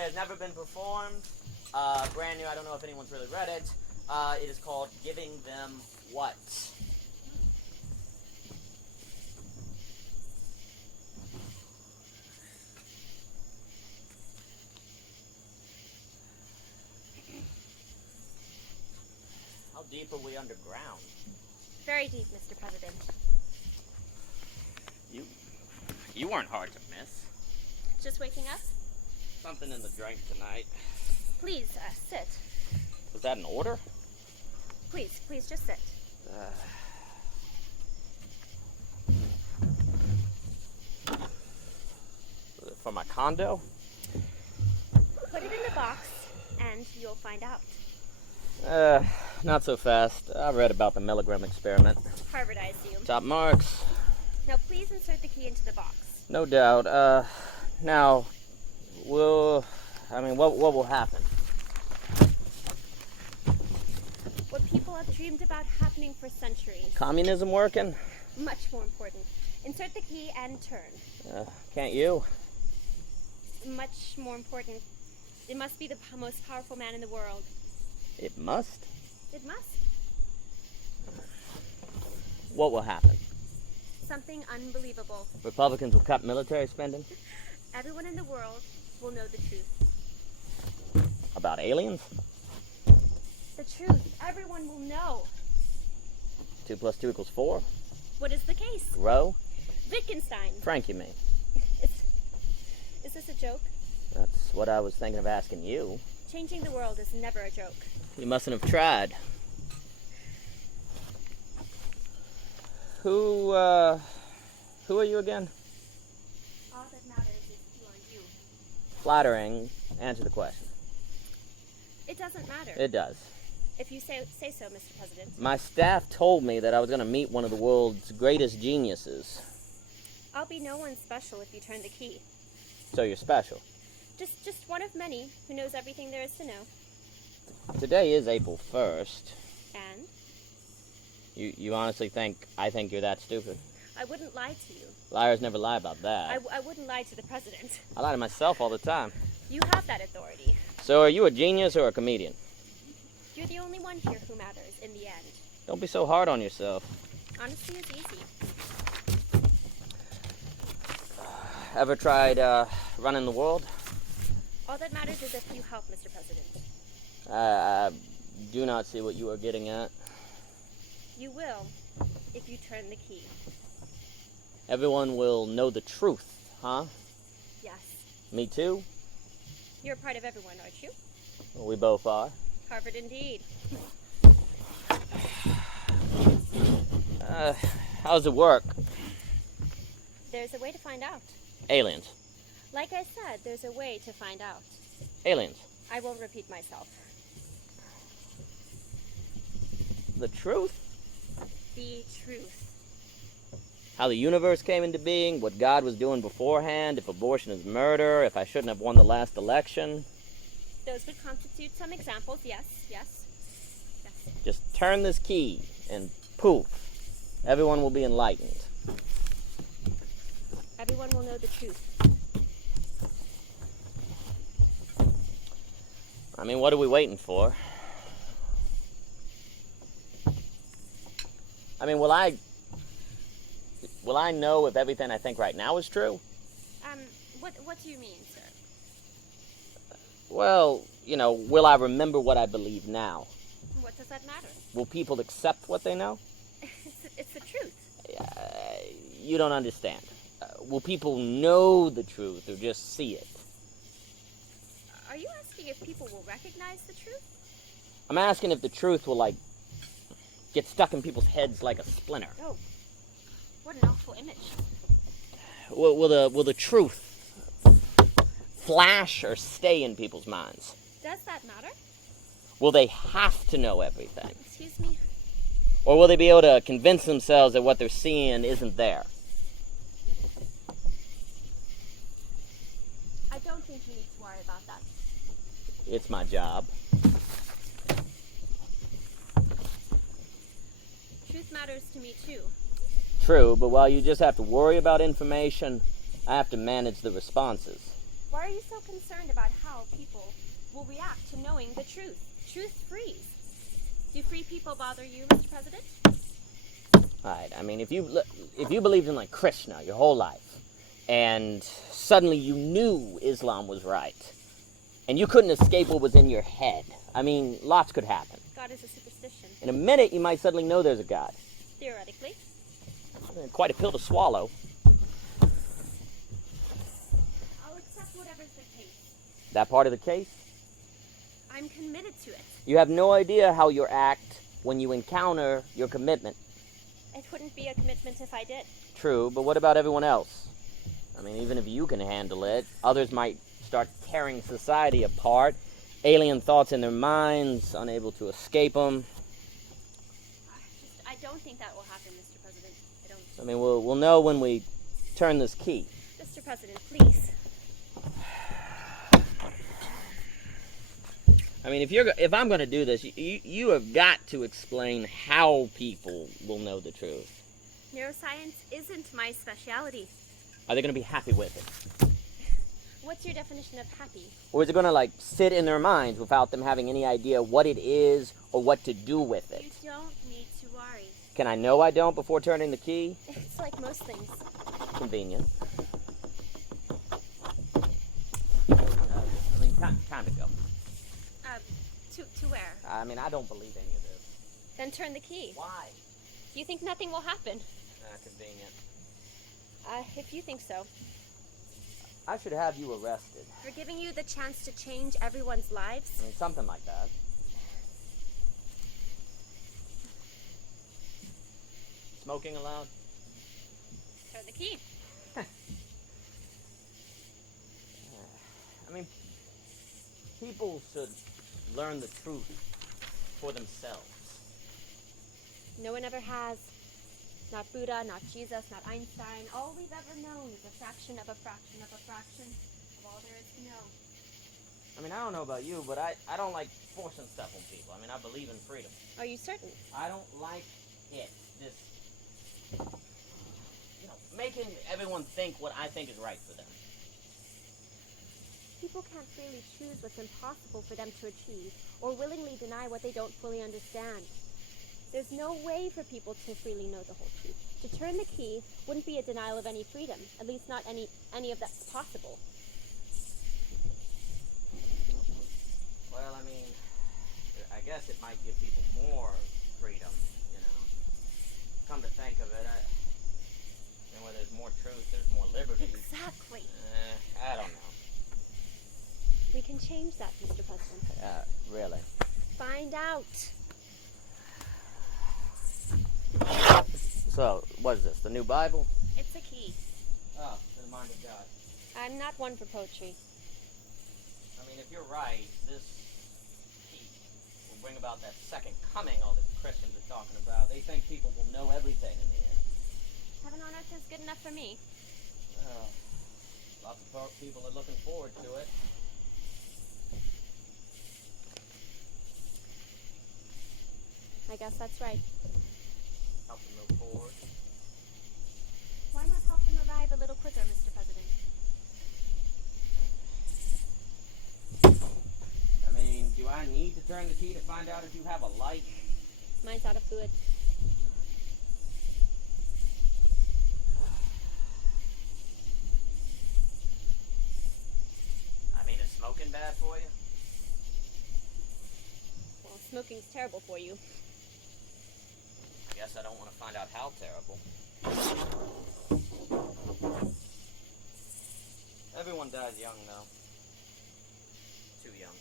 play has never been performed. Brand new, I don't know if anyone's really read it. It is called Giving Them What? How deep are we underground? Very deep, Mr. President. You weren't hard to miss. Just waking up? Something in the drink tonight. Please, sit. Was that an order? Please, just sit. For my condo? Put it in the box, and you'll find out. Not so fast. I read about the milligram experiment. Harvard, I assume. Top marks. Now, please insert the key into the box. No doubt. Now, what will happen? What people have dreamed about happening for centuries. Communism working? Much more important. Insert the key and turn. Can't you? Much more important. It must be the most powerful man in the world. It must? It must. What will happen? Something unbelievable. Republicans will cut military spending? Everyone in the world will know the truth. About aliens? The truth. Everyone will know. 2 + 2 = 4? What is the case? Roe? Wittgenstein. Frank, you mean? Is this a joke? That's what I was thinking of asking you. Changing the world is never a joke. You mustn't have tried. Who are you again? All that matters is who are you. Flattering. Answer the question. It doesn't matter. It does. If you say so, Mr. President. My staff told me that I was going to meet one of the world's greatest geniuses. I'll be no one special if you turn the key. So you're special. Just one of many who knows everything there is to know. Today is April 1st. And? You honestly think I think you're that stupid? I wouldn't lie to you. Liars never lie about that. I wouldn't lie to the President. I lie to myself all the time. You have that authority. So are you a genius or a comedian? You're the only one here who matters in the end. Don't be so hard on yourself. Honesty is easy. Ever tried running the world? All that matters is if you help, Mr. President. I do not see what you are getting at. You will, if you turn the key. Everyone will know the truth, huh? Yes. Me too? You're a part of everyone, aren't you? Well, we both are. Harvard indeed. How's it work? There's a way to find out. Aliens. Like I said, there's a way to find out. Aliens. I won't repeat myself. The truth? The truth. How the universe came into being, what God was doing beforehand, if abortion is murder, if I shouldn't have won the last election. Those would constitute some examples, yes. Just turn this key and poof, everyone will be enlightened. Everyone will know the truth. I mean, what are we waiting for? I mean, will I know if everything I think right now is true? What do you mean, sir? Well, will I remember what I believe now? What does that matter? Will people accept what they know? It's the truth. You don't understand. Will people know the truth or just see it? Are you asking if people will recognize the truth? I'm asking if the truth will, get stuck in people's heads like a splinter. Oh, what an awful image. Will the truth flash or stay in people's minds? Does that matter? Will they have to know everything? Excuse me? Or will they be able to convince themselves that what they're seeing isn't there? I don't think you need to worry about that. It's my job. Truth matters to me too. True, but while you just have to worry about information, I have to manage the responses. Why are you so concerned about how people will react to knowing the truth? Truth frees. Do free people bother you, Mr. President? Right. I mean, if you believed in like Krishna your whole life, and suddenly you knew Islam was right, and you couldn't escape what was in your head, I mean, lots could happen. God is a superstition. In a minute, you might suddenly know there's a God. Theoretically. Quite a pill to swallow. I'll accept whatever's the case. That part of the case? I'm committed to it. You have no idea how you act when you encounter your commitment. It wouldn't be a commitment if I did. True, but what about everyone else? I mean, even if you can handle it, others might start tearing society apart, alien thoughts in their minds, unable to escape them. I don't think that will happen, Mr. President. I don't. I mean, we'll know when we turn this key. Mr. President, please. I mean, if I'm going to do this, you have got to explain how people will know the truth. Neuroscience isn't my specialty. Are they going to be happy with it? What's your definition of happy? Or is it going to, like, sit in their minds without them having any idea what it is or what to do with it? You don't need to worry. Can I know I don't before turning the key? It's like most things. Convenient. I mean, time to go. To where? I mean, I don't believe any of this. Then turn the key. Why? You think nothing will happen? Convenient. If you think so. I should have you arrested. For giving you the chance to change everyone's lives? I mean, something like that. Smoking allowed? Turn the key. I mean, people should learn the truth for themselves. No one ever has. Not Buddha, not Jesus, not Einstein. All we've ever known is a fraction of a fraction of a fraction of all there is to know. I mean, I don't know about you, but I don't like forcing stuff on people. I mean, I believe in freedom. Are you certain? I don't like it. This, making everyone think what I think is right for them. People can't freely choose what's impossible for them to achieve, or willingly deny what they don't fully understand. There's no way for people to freely know the whole truth. To turn the key wouldn't be a denial of any freedom, at least not any of that's possible. Well, I mean, I guess it might give people more freedom, Come to think of it, where there's more truth, there's more liberty. Exactly. I don't know. We can change that, Mr. President. Really? Find out. So, what is this, the new Bible? It's a key. Oh, to the mind of God. I'm not one for poetry. I mean, if you're right, this key will bring about that second coming all the Christians are talking about. They think people will know everything in the end. Heaven on earth is good enough for me. Lots of people are looking forward to it. I guess that's right. Help them move forward. Why not help them arrive a little quicker, Mr. President? I mean, do I need to turn the key to find out if you have a light? Mine's out of fluid. I mean, is smoking bad for you? Well, smoking's terrible for you. I guess I don't want to find out how terrible. Everyone dies young, though. Too young.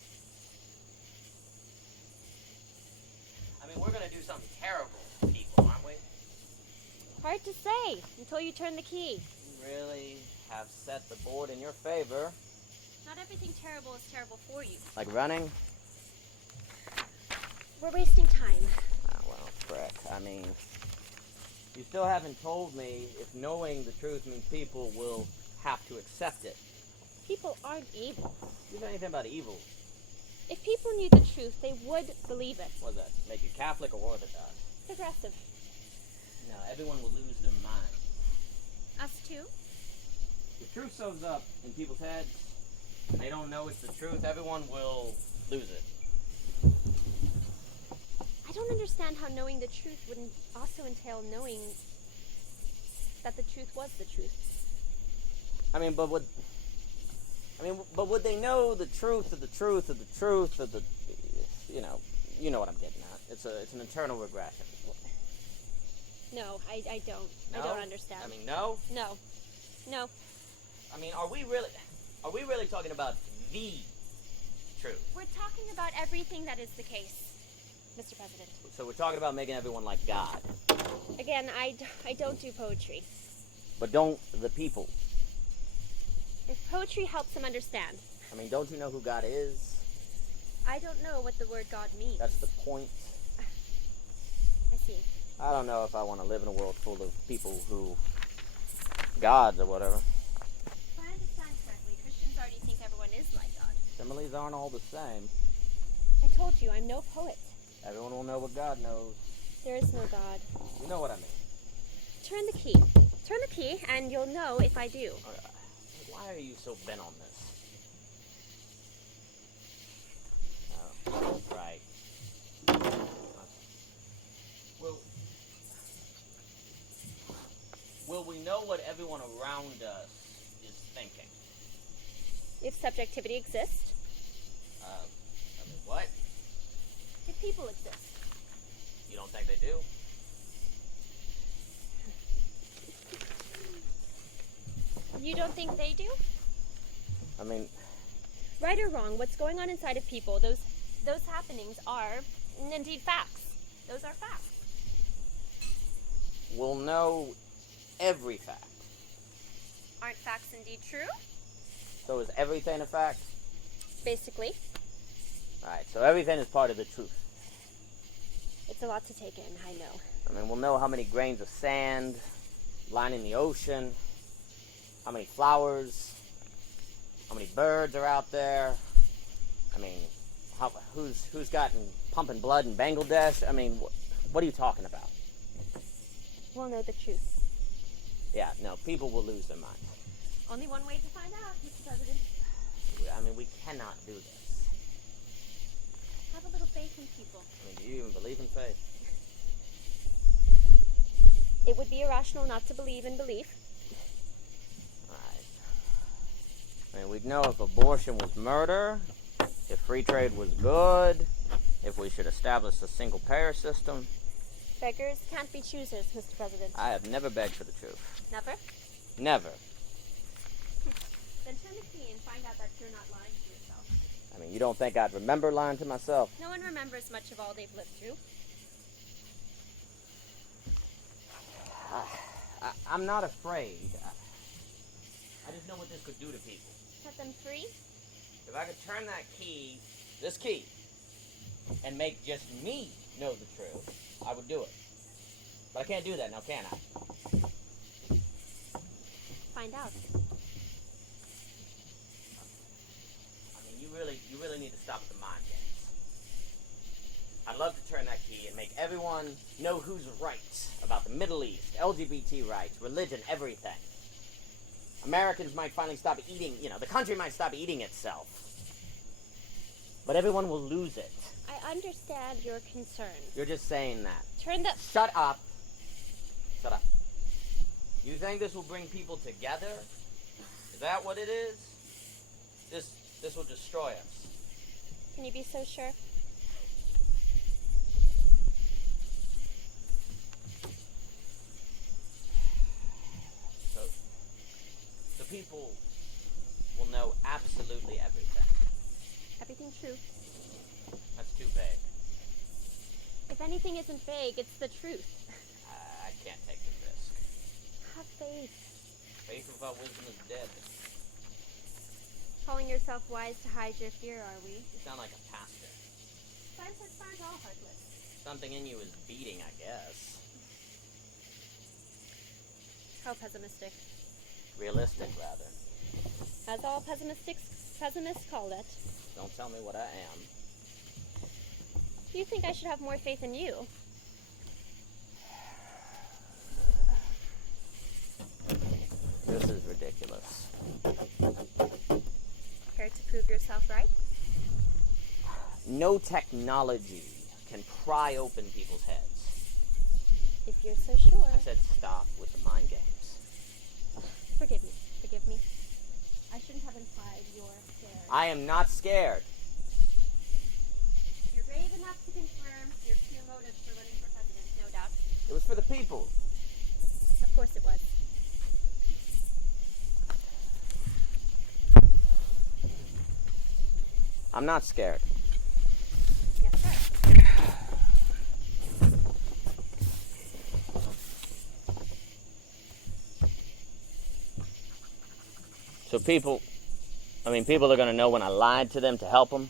I mean, we're going to do something terrible to people, aren't we? Hard to say until you turn the key. You really have set the board in your favor. Not everything terrible is terrible for you. Like running? We're wasting time. Well, frick. I mean, you still haven't told me if knowing the truth means people will have to accept it. People aren't evil. You know anything about evil? If people knew the truth, they would believe it. What's that? Make you Catholic or Orthodox? Progressive. No, everyone will lose their mind. Us too? If truth shows up in people's heads, and they don't know it's the truth, everyone will lose it. I don't understand how knowing the truth wouldn't also entail knowing that the truth was the truth. But would they know the truth of the truth of the truth of the, you know what I'm getting at. It's an internal regression. No, I don't. No? I don't understand. No? No. No. Are we really talking about the truth? We're talking about everything that is the case, Mr. President. So we're talking about making everyone like God. Again, I don't do poetry. But don't the people? If poetry helps them understand. Don't you know who God is? I don't know what the word God means. That's the point. I see. I don't know if I want to live in a world full of people who... gods or whatever. If I understand correctly, Christians already think everyone is like God. Similes aren't all the same. I told you, I'm no poet. Everyone will know what God knows. There is no God. You know what I mean. Turn the key. Turn the key, and you'll know if I do. Why are you so bent on this? Oh, right. Will we know what everyone around us is thinking? If subjectivity exists. What? If people exist. You don't think they do? You don't think they do? Right or wrong, what's going on inside of people, those happenings are indeed facts. Those are facts. We'll know every fact. Aren't facts indeed true? So is everything a fact? Basically. Alright, so everything is part of the truth. It's a lot to take in, I know. We'll know how many grains of sand lining the ocean, how many flowers, how many birds are out there. Who's gotten pumping blood in Bangladesh? What are you talking about? We'll know the truth. Yeah, no, people will lose their minds. Only one way to find out, Mr. President. We cannot do this. Have a little faith in people. Do you even believe in faith? It would be irrational not to believe in belief. Alright. We'd know if abortion was murder, if free trade was good, if we should establish a single-payer system. Beggars can't be choosers, Mr. President. I have never begged for the truth. Never? Never. Then turn the key and find out that you're not lying to yourself. You don't think I'd remember lying to myself? No one remembers much of all they've lived through. I'm not afraid. I just know what this could do to people. Set them free? If I could turn that key, this key, and make just me know the truth, I would do it. But I can't do that now, can I? Find out. You really need to stop the mind games. I'd love to turn that key and make everyone know who's right about the Middle East, LGBT rights, religion, everything. Americans might finally stop eating, the country might stop eating itself. But everyone will lose it. I understand your concern. You're just saying that. Turn the... Shut up. Shut up. You think this will bring people together? Is that what it is? This will destroy us. Can you be so sure? So, the people will know absolutely everything. Everything true. That's too vague. If anything isn't vague, it's the truth. I can't take the risk. Have faith. Faith without wisdom is dead. Calling yourself wise to hide your fear, are we? You sound like a pastor. Scientists aren't all heartless. Something in you is beating, I guess. How pessimistic. Realistic, rather. As all pessimists call it. Don't tell me what I am. Do you think I should have more faith in you? This is ridiculous. Care to Prove yourself right? No technology can pry open people's heads. If you're so sure. I said stop with the mind games. Forgive me. Forgive me. I shouldn't have implied you're scared. I am not scared. You're brave enough to confirm your true motives for running for president, no doubt. It was for the people. Of course it was. I'm not scared. Yes, sir. So people are going to know when I lied to them to help them.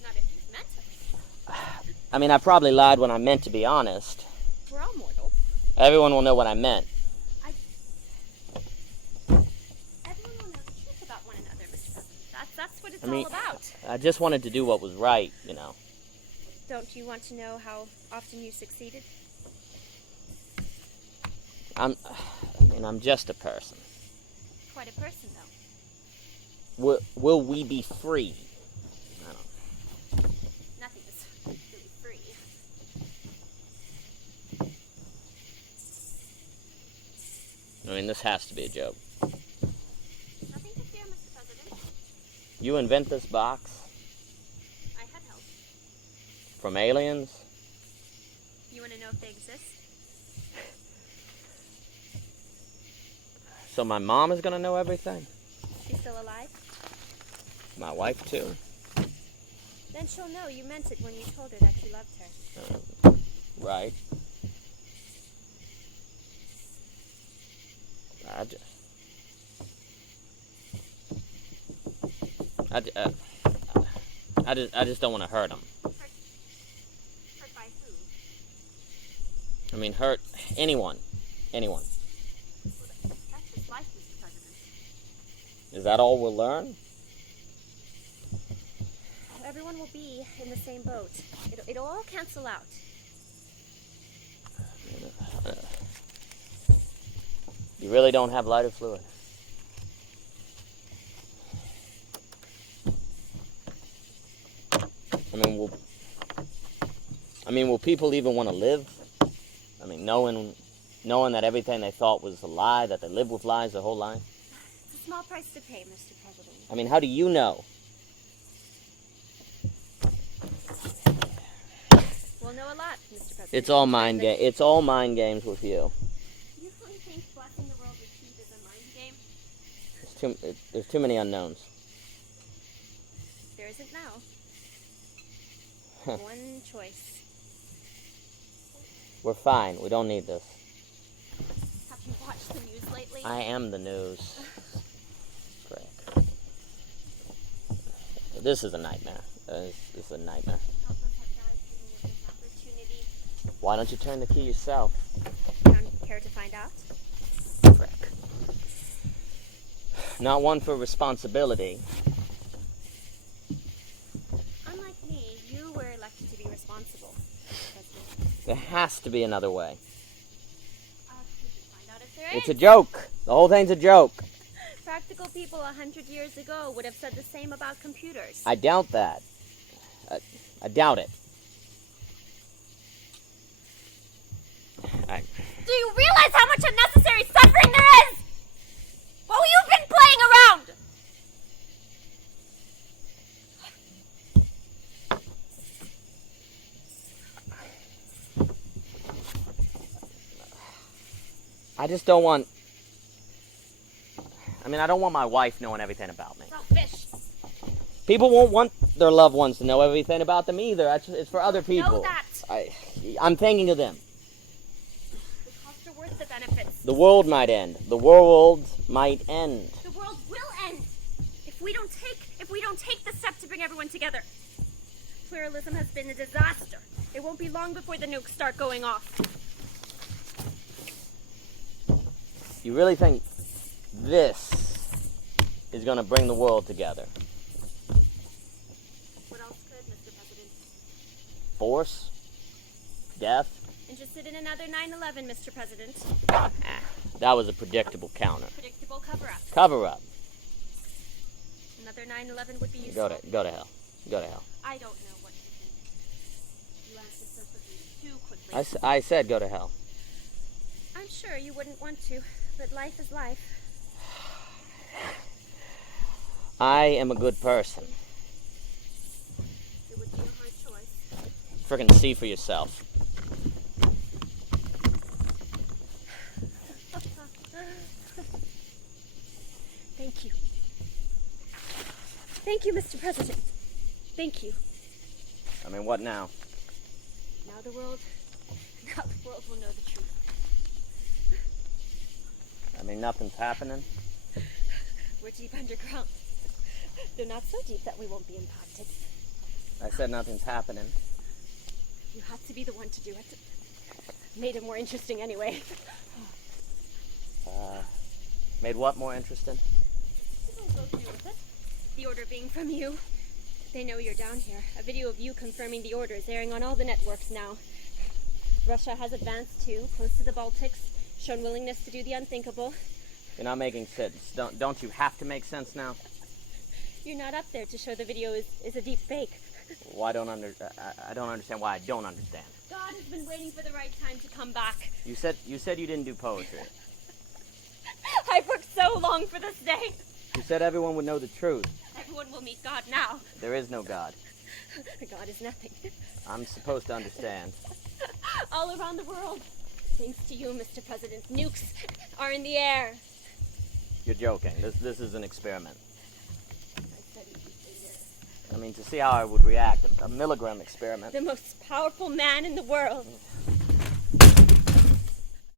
Not if you meant it. I mean, I probably lied when I meant to be honest. We're all mortal. Everyone will know what I meant. Everyone will know the truth about one another, Mr. President. That's what it's I mean, all about. I just wanted to do what was right, you know. Don't you want to know how often you succeeded? I'm just a person. Quite a person, though. Will we be free? I don't know. Nothing is really free. I mean, this has to be a joke. Nothing to fear, Mr. President. You invent this box I had help. from aliens? You want to know if they exist? So my mom is going to know everything? She's still alive? My wife, too? Then she'll know you meant it when you told her that you loved her. Right. I just don't want to hurt them. Hurt by who? I mean, hurt anyone. Anyone. Well, that's just life, Mr. President. Is that all we'll learn? Everyone will be in the same boat. It'll all cancel out. You really don't have lighter fluid? Will people even want to live? I mean, knowing that everything they thought was a lie, that they lived with lies their whole life? It's a small price to pay, Mr. President. I mean, how do you know? We'll know a lot, Mr. President. It's all mind game. It's all mind games with you. You really think blessing the world with food is a mind game? There's too many unknowns. There isn't now. One choice. We're fine. We don't need this. Have you watched the news lately? I am the news. Frick. This is a nightmare. This is a nightmare. Countless have died dreaming of this opportunity. Why don't you turn the key yourself? Care to find out? Frick. Not one for responsibility. Unlike me, you were elected to be responsible, Mr. President. There has to be another way. Can you find out if there is? It's a joke. The whole thing's a joke. Practical people 100 years ago would have said the same about computers. I doubt that. I doubt it. Do you realize how much unnecessary suffering there is? Well, you've been playing around! I just don't want... I don't want my wife knowing everything about me. Selfish. People won't want their loved ones to know everything about them either. It's for other people. Know that. I'm thinking of them. The costs are worth the benefits. The world might end. The world might end. The world will end if we don't take the step to bring everyone together. Pluralism has been a disaster. It won't be long before the nukes start going off. You really think this is going to bring the world together? What else could, Mr. President? Force? Death? Interested in another 9/11, Mr. President? That was a predictable counter. Predictable cover-up. Cover up. another 9/11 would be useful. Go to hell. Go to hell. I don't know what you think. You answered so quickly, too quickly. I said go to hell. I'm sure you wouldn't want to, but life is life. I am a good person. It would be a hard choice. Frickin' see for yourself. Thank you. Thank you, Mr. President. Thank you. I mean, what now? Now the world will know the truth. I mean, nothing's happening. We're deep underground. Though not so deep that we won't be impacted. I said nothing's happening. You had to be the one to do it. Made it more interesting anyway. Made what more interesting? It'll go through with it. The order being from you. They know you're down here. A video of you confirming the order is airing on all the networks now. Russia has advanced too, close to the Baltics, shown willingness to do the unthinkable. You're not making sense. Don't you have to make sense now? You're not up there to show the video is a deep fake. I don't understand why I don't understand. God has been waiting for the right time to come back. You said you didn't do poetry. I've worked so long for this day. You said everyone would know the truth. Everyone will meet God now. There is no God. God is nothing. I'm supposed to understand. All around the world. Thanks to you, Mr. President, nukes are in the air. You're joking. This is an experiment. I studied you for years. I mean, to see how I would react. A milligram experiment. The most powerful man in the world.